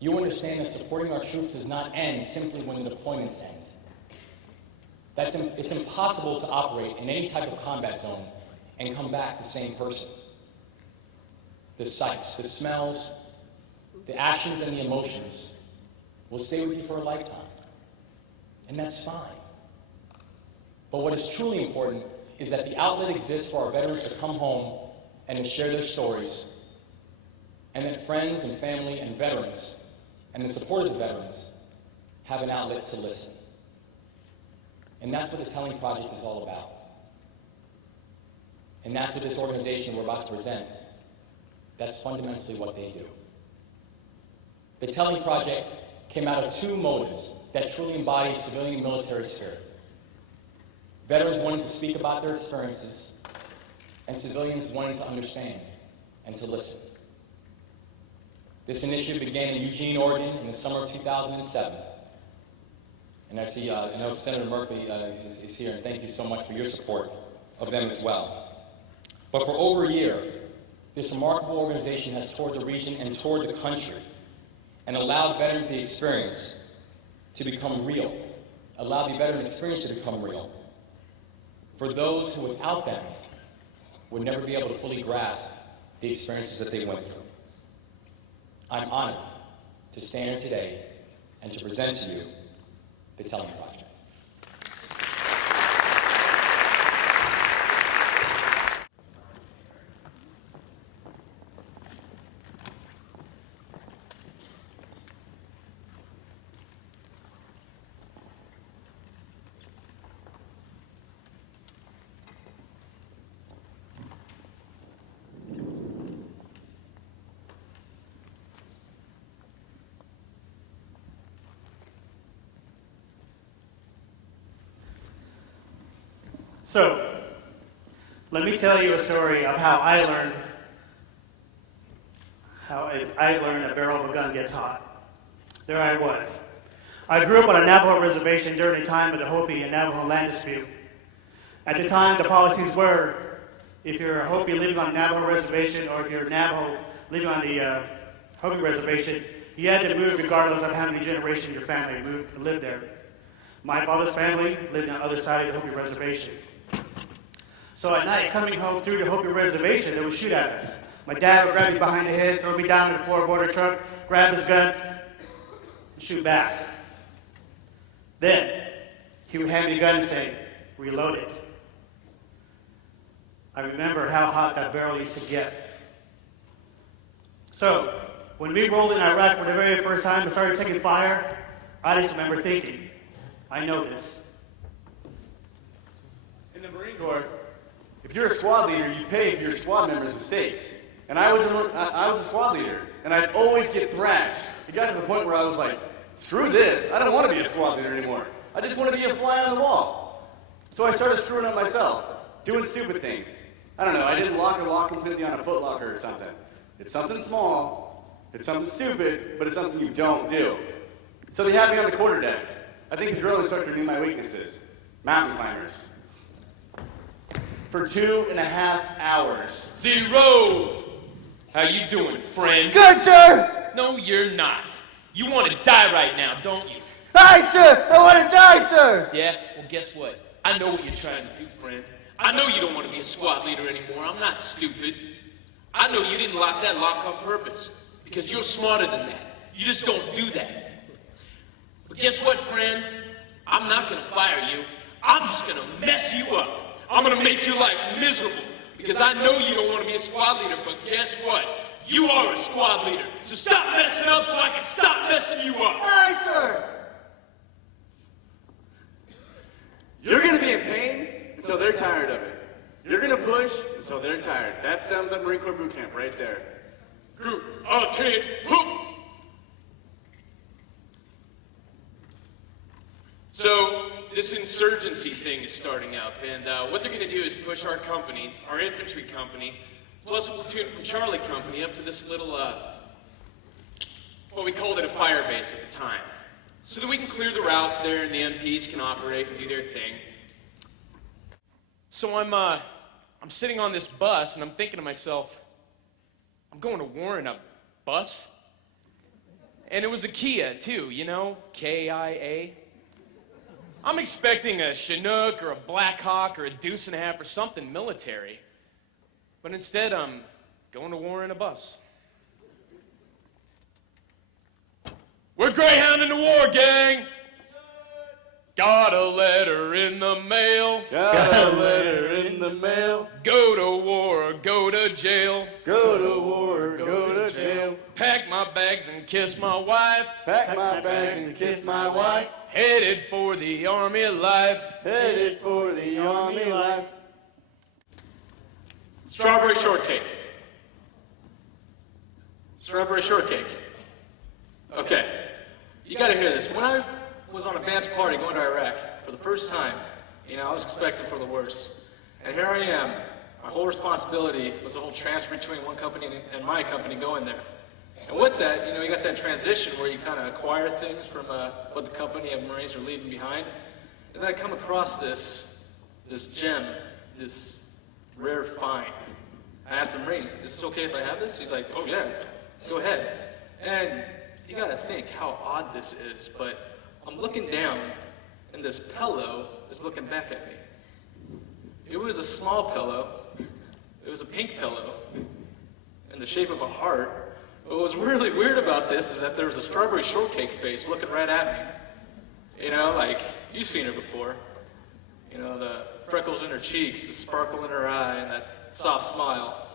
you understand that supporting our troops does not end simply when the deployments end. It's impossible to operate in any type of combat zone and come back the same person. The sights, the smells, the actions, and the emotions will stay with you for a lifetime. And that's fine. But what is truly important is that the outlet exists for our veterans to come home and to share their stories, and that friends and family and veterans and the supporters of veterans have an outlet to listen. And that's what the Telling Project is all about. And that's what this organization we're about to present, that's fundamentally what they do. The Telling Project came out of two motives that truly embody civilian and military spirit. Veterans wanting to speak about their experiences, and civilians wanting to understand and to listen. This initiative began in Eugene, Oregon in the summer of 2007. And I see, I know Senator Merkley is here, and thank you so much for your support of them as well. But for over a year, this remarkable organization has toured the region and toured the country and allowed veterans the experience to become real, allowed the veteran experience to become real for those who without them would never be able to fully grasp the experiences that they went through. I'm honored to stand here today and to present to you the Telling Project. So, let me tell you a story of how I learned a barrel of a gun gets hot. There I was. I grew up on a Navajo reservation during the time of the Hopi and Navajo land dispute. At the time, the policies were, if you're a Hopi living on a Navajo reservation, or if you're a Navajo living on the Hopi reservation, you had to move regardless of how many generations your family moved to live there. My father's family lived on the other side of the Hopi reservation. So at night, coming home through the Hopi reservation, they would shoot at us. My dad would grab me behind the head, throw me down in the floorboard of the truck, grab his gun, and shoot back. Then, he would hand me the gun and say, "Reload it." I remember how hot that barrel used to get. So, when we rolled in Iraq for the very first time and started taking fire, I just remember thinking, I know this. In the Marine Corps, if you're a squad leader, you pay for your squad members' mistakes. And I was a squad leader, and I'd always get thrashed. It got to the point where I was like, screw this, I don't want to be a squad leader anymore. I just want to be a fly on the wall. So I started screwing up myself, doing stupid things. I don't know, I didn't lock a lock completely on a foot locker or something. It's something small, it's something stupid, but it's something you don't do. So they had me on the quarterdeck. I think the drill instructor knew my weaknesses. Mountain climbers. For 2.5 hours. Zero! How you doing, friend? Good, sir! No, you're not. You want to die right now, don't you? Aye, sir! I want to die, sir! Yeah? Well, guess what? I know what you're trying to do, friend. I know you don't want to be a squad leader anymore. I'm not stupid. I know you didn't lock that lock on purpose, because you're smarter than that. You just don't do that. But guess what, friend? I'm not going to fire you. I'm just going to mess you up. I'm going to make your life miserable, because I know you don't want to be a squad leader, but guess what? You are a squad leader. So stop messing up so I can stop messing you up. Aye, sir! You're going to be in pain until they're tired of it. You're going to push until they're tired. That sounds like Marine Corps boot camp right there. Group, attend, hook! So, this insurgency thing is starting up, and what they're going to do is push our company, our infantry company, plus a platoon from Charlie Company up to this little, well, we called it a fire base at the time, so that we can clear the routes there and the MPs can operate and do their thing. So I'm sitting on this bus, and I'm thinking to myself, I'm going to war in a bus? And it was a Kia, too, you know, K-I-A. I'm expecting a Chinook or a Black Hawk or a Deuce and a Half or something military. But instead, I'm going to war in a bus. We're Greyhounding the war, gang! Got a letter in the mail. Got a letter in the mail. Go to war or go to jail. Go to war or go to jail. Pack my bags and kiss my wife. Pack my bags and kiss my wife. Headed for the army life. Headed for the army life. Strawberry shortcake. Strawberry shortcake. Okay, you gotta hear this. When I was on a advance party going to Iraq for the first time, you know, I was expecting for the worst. And here I am. My whole responsibility was the whole transfer between one company and my company going there. And with that, you know, you got that transition where you kind of acquire things from what the company of Marines are leaving behind. And then I come across this gem, this rare find. I asked the Marine, is this okay if I have this? He's like, oh yeah, go ahead. And you gotta think how odd this is, but I'm looking down, and this pillow is looking back at me. It was a small pillow. It was a pink pillow in the shape of a heart. What was really weird about this is that there was a strawberry shortcake face looking right at me. You know, like, you've seen her before. You know, the freckles in her cheeks, the sparkle in her eye, and that soft smile.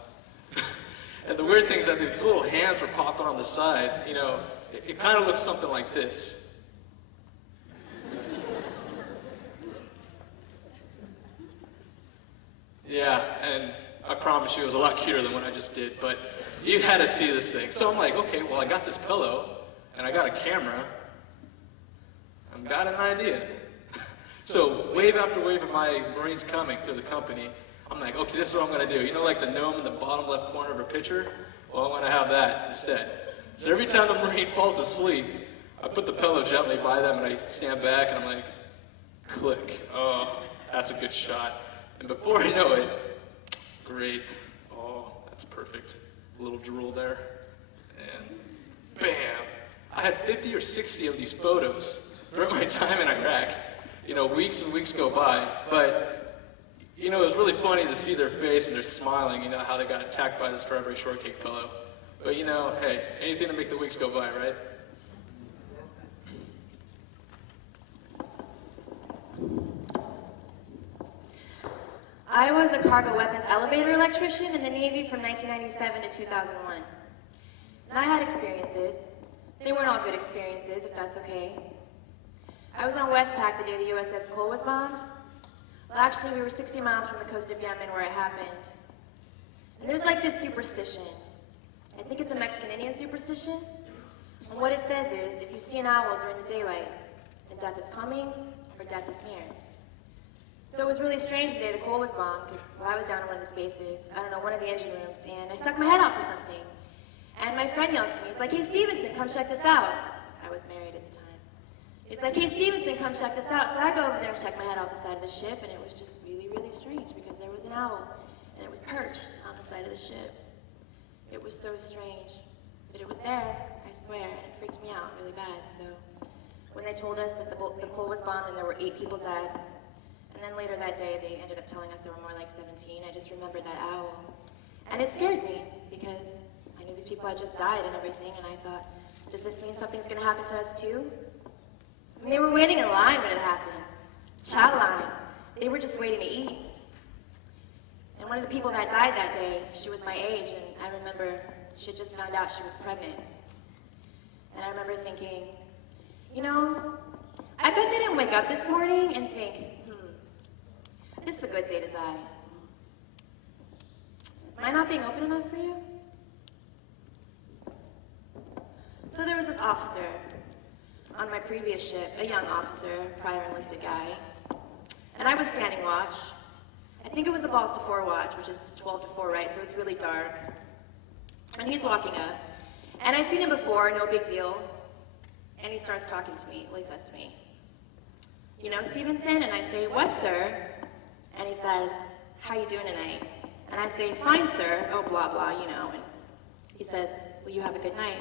And the weird thing is that these little hands were popping on the side. You know, it kind of looks something like this. Yeah, and I promise you it was a lot cuter than what I just did, but you had to see this thing. So I'm like, okay, well, I got this pillow, and I got a camera. I've got an idea. So wave after wave of my Marines coming through the company, I'm like, okay, this is what I'm going to do. You know, like the gnome in the bottom left corner of a picture? Well, I'm going to have that instead. So every time the Marine falls asleep, I put the pillow gently by them, and I stand back, and I'm like, click. Oh, that's a good shot. And before I know it, great. Oh, that's perfect. A little drool there. And bam. I had 50 or 60 of these photos throughout my time in Iraq. You know, weeks and weeks go by. But, you know, it was really funny to see their face and they're smiling, you know, how they got attacked by the strawberry shortcake pillow. But, you know, hey, anything to make the weeks go by, right? I was a cargo weapons elevator electrician in the Navy from 1997 to 2001. And I had experiences. They weren't all good experiences, if that's okay. I was on Westpac the day the USS Cole was bombed. Well, actually, we were 60 miles from the coast of Yemen where it happened. And there's like this superstition. I think it's a Mexican-Indian superstition. And what it says is, if you see an owl during the daylight, then death is coming or death is near. So it was really strange the day the Cole was bombed, because I was down in one of the spaces, I don't know, one of the engine rooms, and I stuck my head out for something. And my friend yells to me, he's like, hey Stevenson, come check this out. I was married at the time. He's like, hey Stevenson, come check this out. So I go over there and check my head out the side of the ship, and it was just really, really strange, because there was an owl, and it was perched on the side of the ship. It was so strange. But it was there, I swear, and it freaked me out really bad. So when they told us that the Cole was bombed and there were 8 people dead, and then later that day, they ended up telling us there were more like 17. I just remembered that owl. And it scared me, because I knew these people had just died and everything, and I thought, does this mean something's gonna happen to us too? I mean, they were waiting in line when it happened. Chow line. They were just waiting to eat. And one of the people that died that day, she was my age, and I remember she had just found out she was pregnant. And I remember thinking, you know, I bet they didn't wake up this morning and think, this is a good day to die. Am I not being open enough for you? So there was this officer on my previous ship, a young officer, prior enlisted guy, and I was standing watch. I think it was a balls to 4 watch, which is 12 to 4, right? So it's really dark. And he's walking up, and I'd seen him before, no big deal. And he starts talking to me. Well, he says to me, you know, Stevenson? And I say, what, sir? And he says, how you doing tonight? And I say, fine, sir. Oh, blah, blah, you know. And he says, will you have a good night?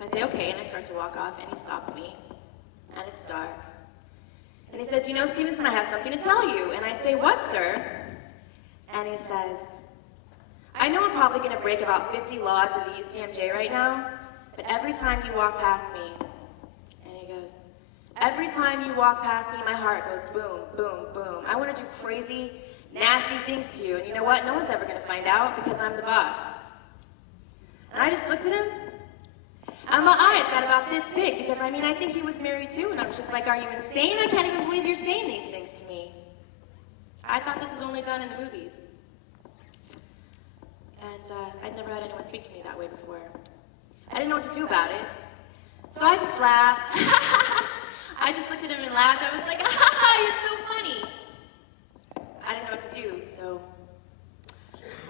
I say, okay, and I start to walk off, and he stops me, and it's dark. And he says, you know, Stevenson, I have something to tell you. And I say, what, sir? And he says, I know I'm probably going to break about 50 laws of the UCMJ right now, but every time you walk past me, and he goes, every time you walk past me, my heart goes boom, boom, boom. I want to do crazy, nasty things to you, and you know what? No one's ever going to find out because I'm the boss. And I just looked at him, and my eyes got about this big because, I mean, I think he was married too, and I was just like, are you insane? I can't even believe you're saying these things to me. I thought this was only done in the movies. And I'd never had anyone speak to me that way before. I didn't know what to do about it. So I just laughed. I just looked at him and laughed. I was like, you're so funny. I didn't know what to do, so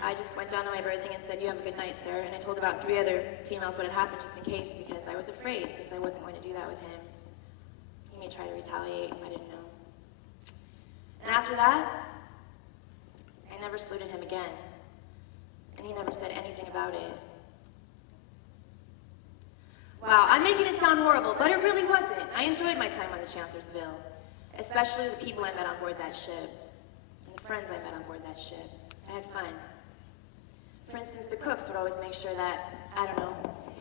I just went down to my berthing and said, you have a good night, sir. And I told about 3 other females what had happened just in case, because I was afraid, since I wasn't going to do that with him. He may try to retaliate, I didn't know. And after that, I never saluted him again. And he never said anything about it. Wow, I'm making it sound horrible, but it really wasn't. I enjoyed my time on the Chancellorsville, especially the people I met on board that ship, and the friends I met on board that ship. I had fun. For instance, the cooks would always make sure that, I don't know,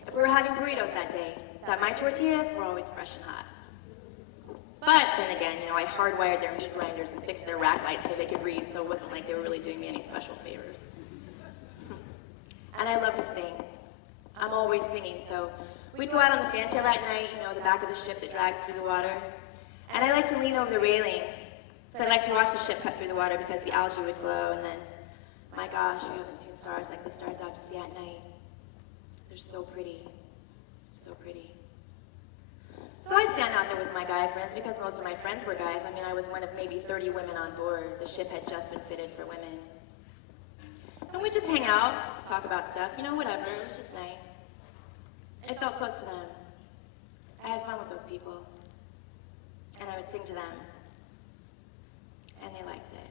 if we were having burritos that day, that my tortillas were always fresh and hot. But then again, you know, I hardwired their meat grinders and fixed their rack lights so they could read, so it wasn't like they were really doing me any special favors. And I love to sing. I'm always singing, so we'd go out on the fantail at night, you know, the back of the ship that drags through the water. And I like to lean over the railing, so I like to watch the ship cut through the water because the algae would glow, and then, my gosh, we haven't seen stars like the stars out to sea at night. They're so pretty, so pretty. So I'd stand out there with my guy friends because most of my friends were guys. I mean, I was one of maybe 30 women on board. The ship had just been fitted for women. And we'd just hang out, talk about stuff, you know, whatever. It was just nice. I felt close to them. I had fun with those people. And I would sing to them. And they liked it.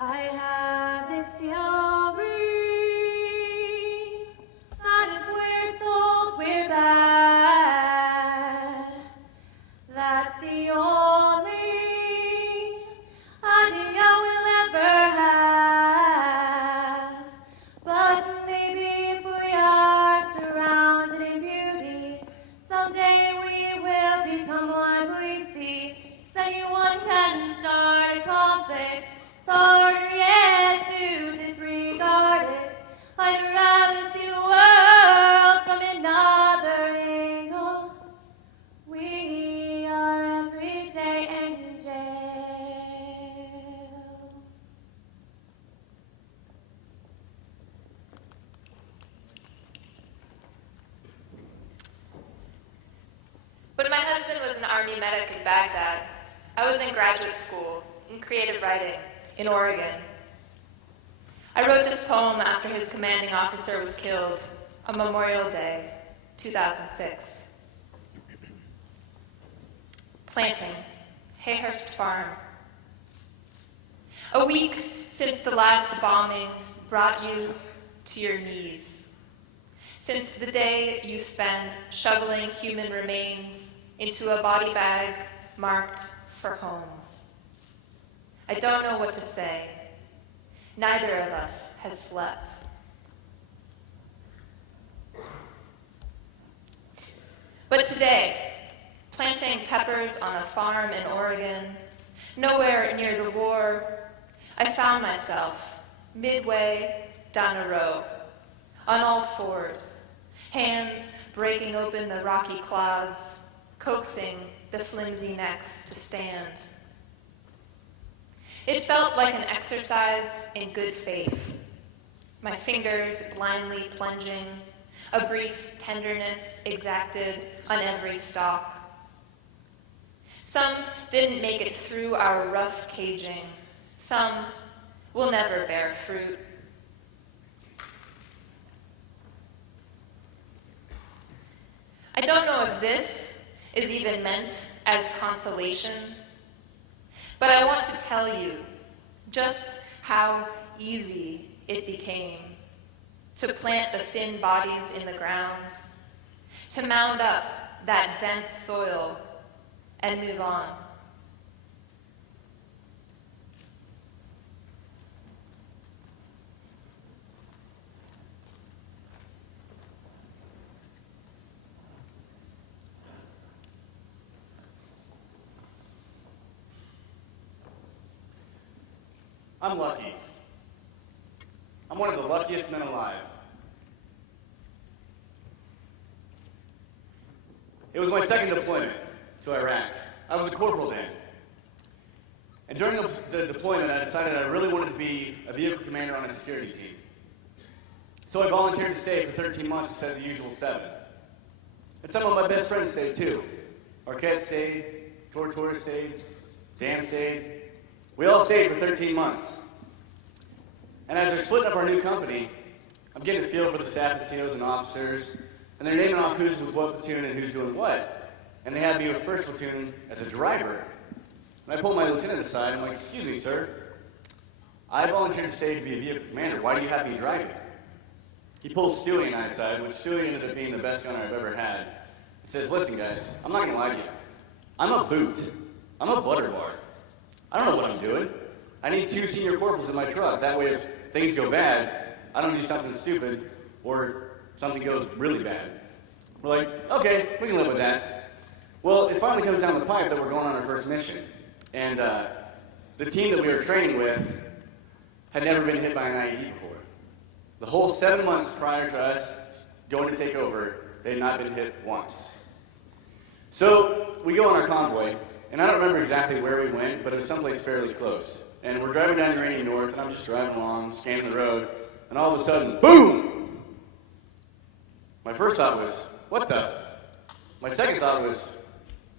I have this theory that if we're told we're bad, that's the only idea we'll ever have. But maybe if we are surrounded in beauty, someday we will become what we see. So anyone can start a conflict. It's harder yet to disregard it. I'd rather see the world from another angle. We are every day in jail. When my husband was an Army medic in Baghdad, I was in graduate school in creative writing in Oregon. I wrote this poem after his commanding officer was killed on Memorial Day, 2006. Planting, Hayhurst Farm. A week since the last bombing brought you to your knees. Since the day you spent shoveling human remains into a body bag marked for home. I don't know what to say. Neither of us has slept. But today, planting peppers on a farm in Oregon, nowhere near the war, I found myself midway down a row, on all fours, hands breaking open the rocky clods, coaxing the flimsy necks to stand. It felt like an exercise in good faith, my fingers blindly plunging, a brief tenderness exacted on every stalk. Some didn't make it through our rough caging. Some will never bear fruit. I don't know if this is even meant as consolation, but I want to tell you just how easy it became to plant the thin bodies in the ground, to mound up that dense soil and move on. I'm lucky. I'm one of the luckiest men alive. It was my second deployment to Iraq. I was a corporal then. And during the deployment, I decided I really wanted to be a vehicle commander on a security team. So I volunteered to stay for 13 months instead of the usual 7. And some of my best friends stayed too. Arquette stayed, Tortura stayed, Dan stayed. We all stayed for 13 months. And as they're splitting up our new company, I'm getting a feel for the staff NCOs and officers, and they're naming off who's with what platoon and who's doing what. And they had me with first platoon as a driver. And I pulled my lieutenant aside, and I'm like, excuse me, sir. I volunteered to stay to be a vehicle commander. Why do you have me driving? He pulls Stewie and I aside, which Stewie ended up being the best gunner I've ever had. He says, listen, guys, I'm not going to lie to you. I'm a boot. I'm a butter bar. I don't know what I'm doing. I need 2 senior corporals in my truck. That way, if things go bad, I don't do something stupid or something goes really bad. We're like, okay, we can live with that. Well, it finally comes down the pipe that we're going on our first mission. And the team that we were training with had never been hit by an IED before. The whole 7 months prior to us going to take over, they had not been hit once. So we go on our convoy, and I don't remember exactly where we went, but it was someplace fairly close. And we're driving down Uranium North, and I'm just driving along, scanning the road, and all of a sudden, boom! My first thought was, what the? My second thought was,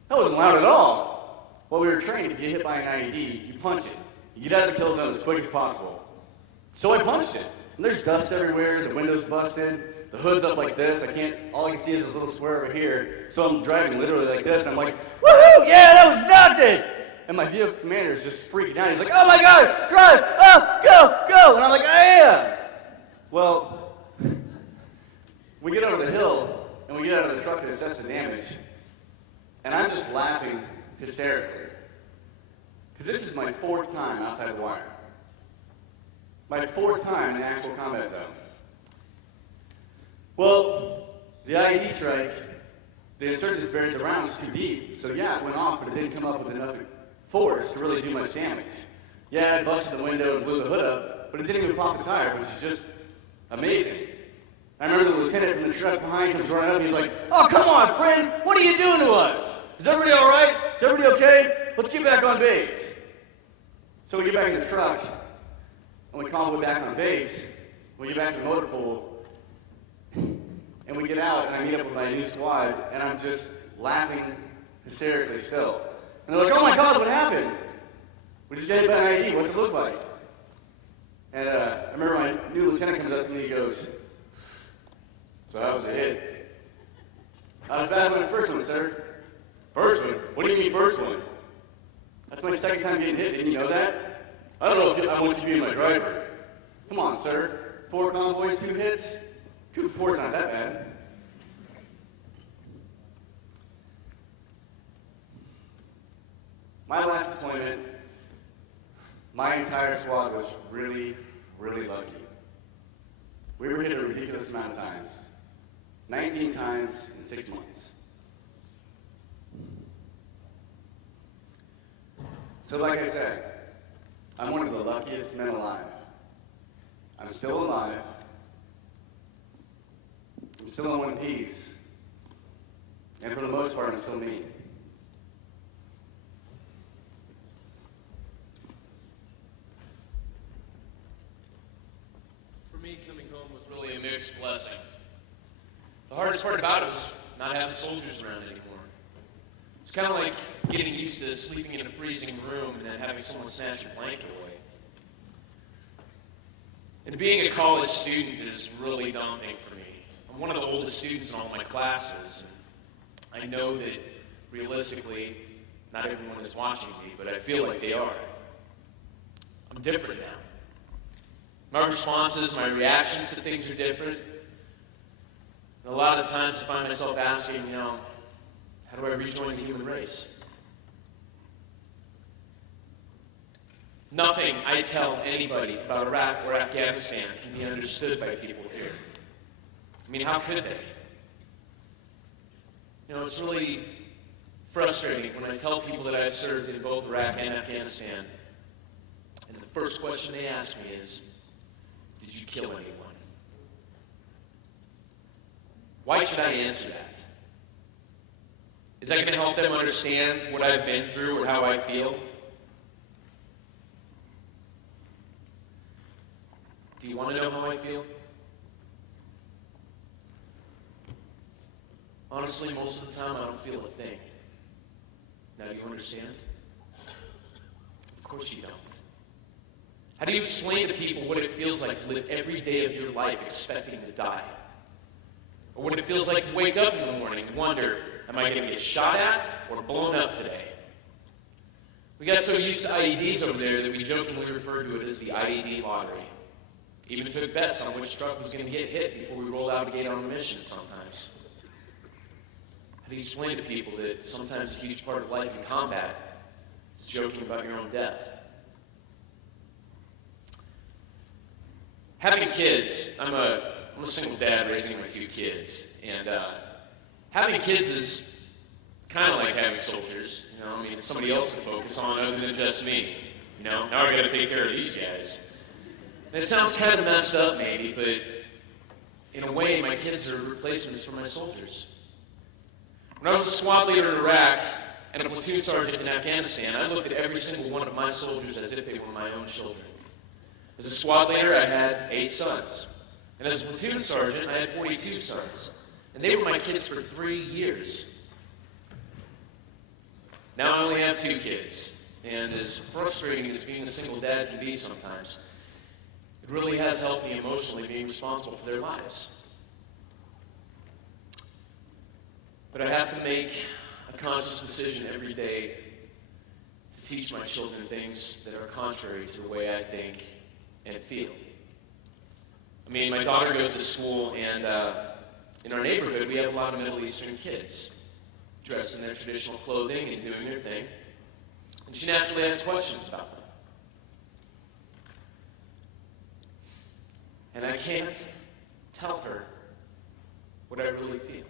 that wasn't loud at all. Well, we were trained, if you get hit by an IED, you punch it. You get out of the kill zone as quick as possible. So I punched it. And there's dust everywhere, the window's busted, the hood's up like this, all I can see is this little square over here. So I'm driving literally like this, and I'm like, woohoo, yeah, that was nothing! And my vehicle commander is just freaking out. He's like, oh my God, drive, oh, go! And I'm like, I am! Well, we get over the hill, and we get out of the truck to assess the damage, and I'm just laughing hysterically. Because this is my 4th time outside the wire. My 4th time in the actual combat zone. Well, the IED strike, the insurgents buried the rounds too deep, so yeah, it went off, but it didn't come up with enough force to really do much damage. Yeah, it busted the window and blew the hood up, but it didn't even pop the tire, which is just amazing. I remember the lieutenant from the truck behind comes running up, and he's like, oh, come on, friend, what are you doing to us? Is everybody all right? Is everybody okay? Let's get back on base. So we get back in the truck, and we convoy back on base. We get back to the motor pool, and we get out, and I meet up with my new squad, and I'm just laughing hysterically still. And they're like, oh my God, what happened? We just got hit by an IED, what's it look like? And I remember my new lieutenant comes up to me, he goes, so that was a hit. Not as bad as my first one, sir. First one? What do you mean first one? That's my second time getting hit, didn't you know that? I don't know if I want you to be my driver. Come on, sir. 4 convoys, 2 hits? 2 for 4 is not that bad. My last deployment, my entire squad was really, really lucky. We were hit a ridiculous amount of times. 19 times in 6 months. So like I said, I'm one of the luckiest men alive. I'm still alive. I'm still in one piece. And for the most part, I'm still me. For me, coming home was really a mixed blessing. The hardest part about it was not having soldiers around anymore. It's kind of like getting used to sleeping in a freezing room and then having someone snatch your blanket away. And being a college student is really daunting for me. I'm one of the oldest students in all my classes. And I know that realistically, not everyone is watching me, but I feel like they are. I'm different now. My responses, my reactions to things are different. And a lot of times I find myself asking, how do I rejoin the human race? Nothing I tell anybody about Iraq or Afghanistan can be understood by people here. I mean, how could they? It's really frustrating when I tell people that I've served in both Iraq and Afghanistan, and the first question they ask me is, did you kill anyone? Why should I answer that? Is that going to help them understand what I've been through or how I feel? Do you want to know how I feel? Honestly, most of the time I don't feel a thing. Now, do you understand? Of course you don't. How do you explain to people what it feels like to live every day of your life expecting to die? Or what it feels like to wake up in the morning and wonder, am I going to get shot at or blown up today? We got so used to IEDs over there that we jokingly referred to it as the IED lottery. Even took bets on which truck was going to get hit before we rolled out a gate on a mission sometimes. How do you explain to people that sometimes a huge part of life in combat is joking about your own death? Having kids, I'm a single dad raising my 2 kids, and having kids is kind of like having soldiers. It's somebody else to focus on other than just me. Now I got to take care of these guys. And it sounds kind of messed up, maybe, but in a way, my kids are replacements for my soldiers. When I was a squad leader in Iraq and a platoon sergeant in Afghanistan, I looked at every single one of my soldiers as if they were my own children. As a squad leader, I had 8 sons. And as a platoon sergeant, I had 42 sons. And they were my kids for 3 years. Now I only have 2 kids. And as frustrating as being a single dad can be sometimes, it really has helped me emotionally being responsible for their lives. But I have to make a conscious decision every day to teach my children things that are contrary to the way I think and feel. My daughter goes to school, and in our neighborhood, we have a lot of Middle Eastern kids dressed in their traditional clothing and doing their thing. And she naturally asks questions about them. And I can't tell her what I really feel.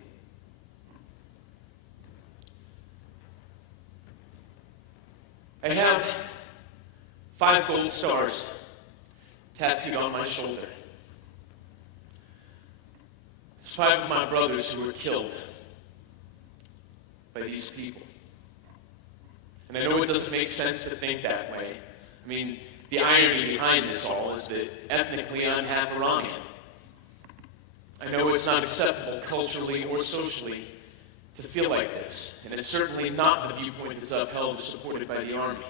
I have 5 gold stars tattooed on my shoulder. It's 5 of my brothers who were killed by these people. And I know it doesn't make sense to think that way. The irony behind this all is that ethnically I'm half Iranian. I know it's not acceptable culturally or socially to feel like this, and it's certainly not the viewpoint that's upheld or supported by the Army.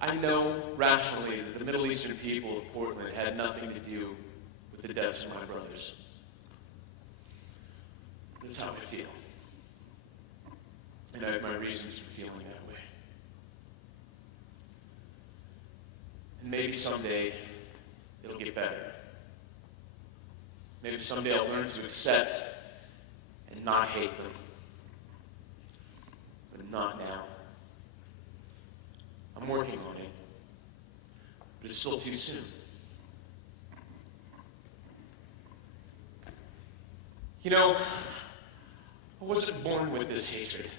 I know rationally that the Middle Eastern people of Portland had nothing to do with the deaths of my brothers. That's how I feel. And I have my reasons for feeling that way. And maybe someday it'll get better. Maybe someday I'll learn to accept and not hate them. But not now. I'm working on it. But it's still too soon. I wasn't born with this hatred.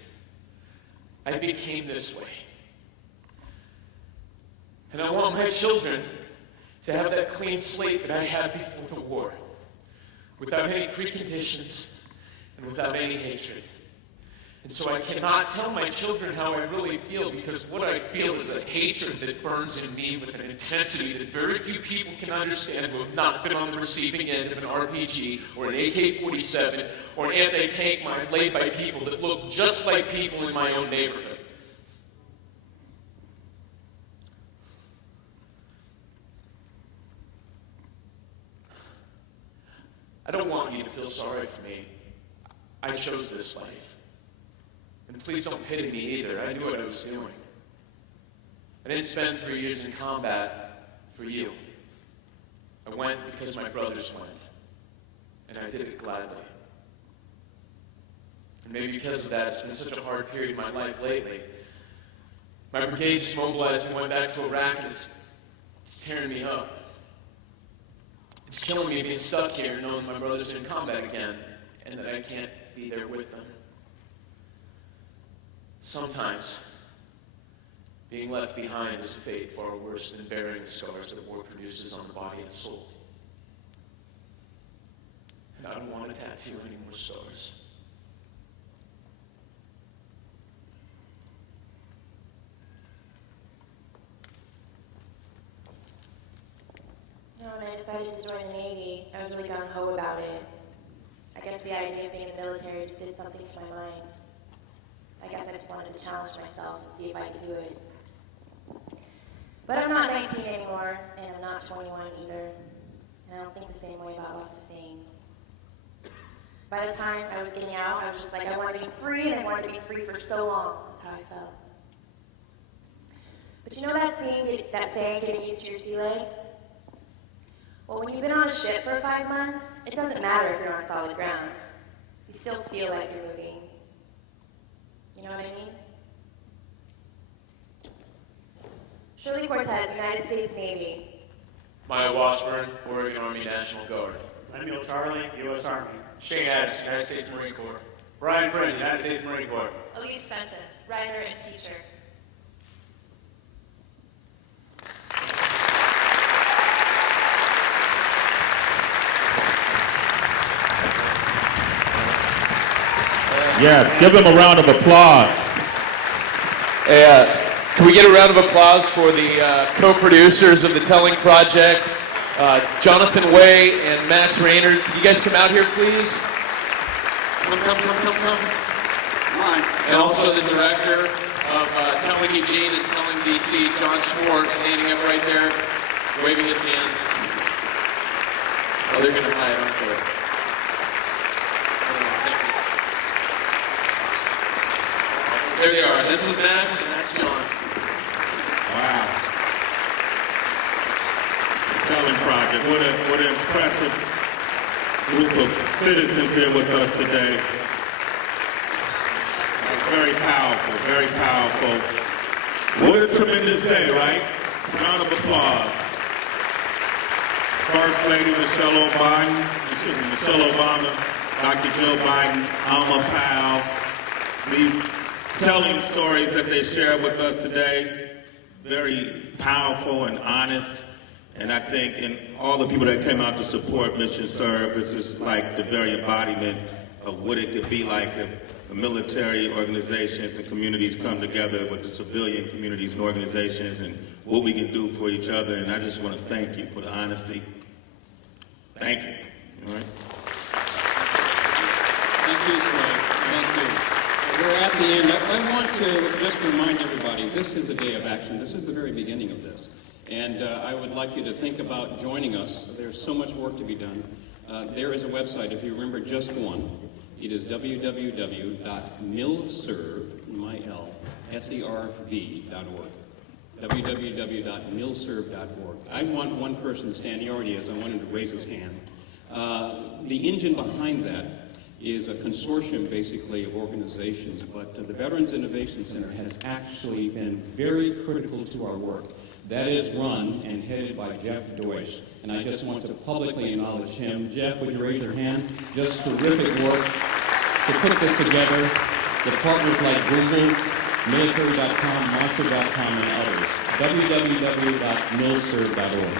I became this way. And I want my children to have that clean slate that I had before the war, without any preconditions and without any hatred. And so I cannot tell my children how I really feel, because what I feel is a hatred that burns in me with an intensity that very few people can understand who have not been on the receiving end of an RPG or an AK-47 or an anti-tank mine laid by people that look just like people in my own neighborhood. I don't want you to feel sorry for me. I chose this life. And please don't pity me either. I knew what I was doing. I didn't spend 3 years in combat for you. I went because my brothers went, and I did it gladly. And maybe because of that, it's been such a hard period in my life lately. My brigade just mobilized and went back to Iraq, and it's tearing me up. It's killing me being stuck here, knowing my brothers are in combat again, and that I can't be there with them. Sometimes, being left behind is a fate far worse than bearing the scars that war produces on the body and soul. And I don't want to tattoo any more stars. When I decided to join the Navy, I was really gung-ho about it. I guess the idea of being in the military just did something to my mind. I guess I just wanted to challenge myself and see if I could do it. But I'm not 19 anymore, and I'm not 21 either. And I don't think the same way about lots of things. By the time I was getting out, I was just like, I wanted to be free, and I wanted to be free for so long. That's how I felt. But you know that saying, getting used to your sea legs? Well, when you've been on a ship for 5 months, it doesn't matter if you're on solid ground. You still feel like you're moving. You know what I mean? Shirley Cortez, United States Navy. Maya Washburn, Oregon Army National Guard. Lemuel Charlie, U.S. Army. Shane Addis, United States Marine Corps. Brian Friend, United States Marine Corps. Elise Fenton, writer and teacher. Yes, give them a round of applause. Can we get a round of applause for the co-producers of the Telling Project, Jonathan Way and Max Rayner? Can you guys come out here, please? Come. Come on. And also the director of Telling Eugene and Telling DC, John Schwartz, standing up right there, waving his hand. Oh, they're going to hide, aren't they? There they are. This is Max, and that's John. Wow. The Telling Project. What an impressive group of citizens here with us today. Very powerful, very powerful. What a tremendous day, right? Round of applause. First Lady Michelle Obama, Dr. Jill Biden, Alma Powell, these telling stories that they share with us today, very powerful and honest. And I think in all the people that came out to support Mission Serve, this is like the very embodiment of what it could be like if the military organizations and communities come together with the civilian communities and organizations and what we can do for each other. And I just want to thank you for the honesty. Thank you. All right. Thank you, Sway. Thank you. We're at the end. I want to just remind everybody, this is a day of action. This is the very beginning of this. And I would like you to think about joining us. There's so much work to be done. There is a website, if you remember just one. It is www.milserv.org. www.milserv.org. I want one person to stand. He already is. I want him to raise his hand. The engine behind that is a consortium, basically, of organizations, but the Veterans Innovation Center has actually been very critical to our work. That is run and headed by Jeff Deutsch, and I just want to publicly acknowledge him. Jeff, would you raise your hand? Just terrific work to put this together. The partners like Google, military.com, monster.com, and others. www.milserv.org.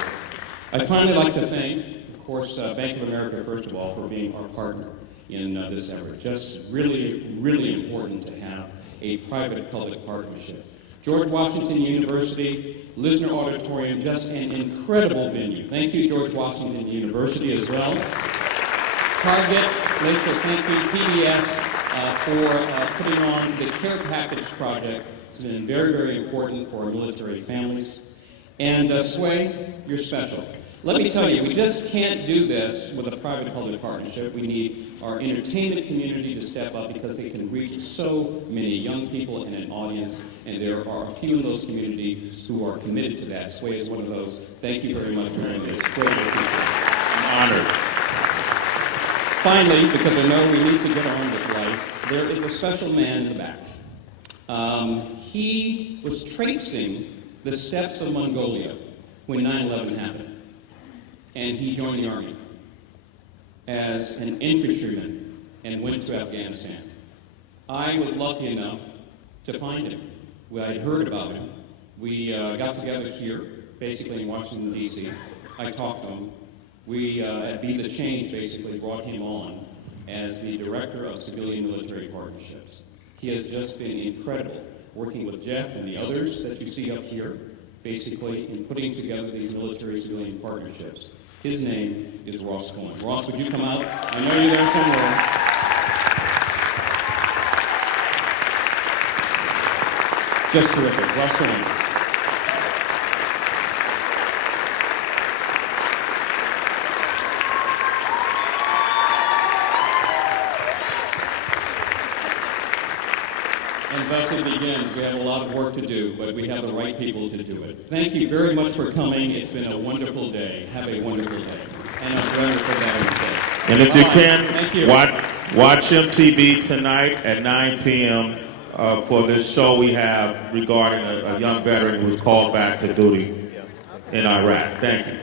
I'd finally like to thank, of course, Bank of America, first of all, for being our partner in this effort. Just really, really important to have a private-public partnership. George Washington University, Lisner Auditorium, just an incredible venue. Thank you, George Washington University, as well. Target, Rachel, thank you, PBS, for putting on the Care Package project. It's been very, very important for our military families. And Sway, you're special. Let me tell you, we just can't do this with a private-public partnership. We need our entertainment community to step up because it can reach so many young people in an audience, and there are a few in those communities who are committed to that. Sway is one of those. Thank you very much for doing this. Great. Finally, because I know we need to get on with life, there is a special man in the back. He was traipsing the steppes of Mongolia when 9/11 happened, and he joined the army as an infantryman and went to Afghanistan. I was lucky enough to find him. I had heard about him. We got together here, basically in Washington, D.C. I talked to him. We, at Be the Change, basically brought him on as the Director of Civilian-Military Partnerships. He has just been incredible, working with Jeff and the others that you see up here, basically in putting together these military-civilian partnerships. His name is Ross Cohen. Ross, would you come out? I know you're there somewhere. Just terrific. Ross Cohen. And thus it begins. We have a lot of work to do, but we have the right people to do it. Thank you very much for coming. It's been a wonderful day. Have a wonderful day. And I'm glad for that. And if you can, Thank you. watch MTV tonight at 9 p.m. For this show we have regarding a young veteran who was called back to duty in Iraq. Thank you.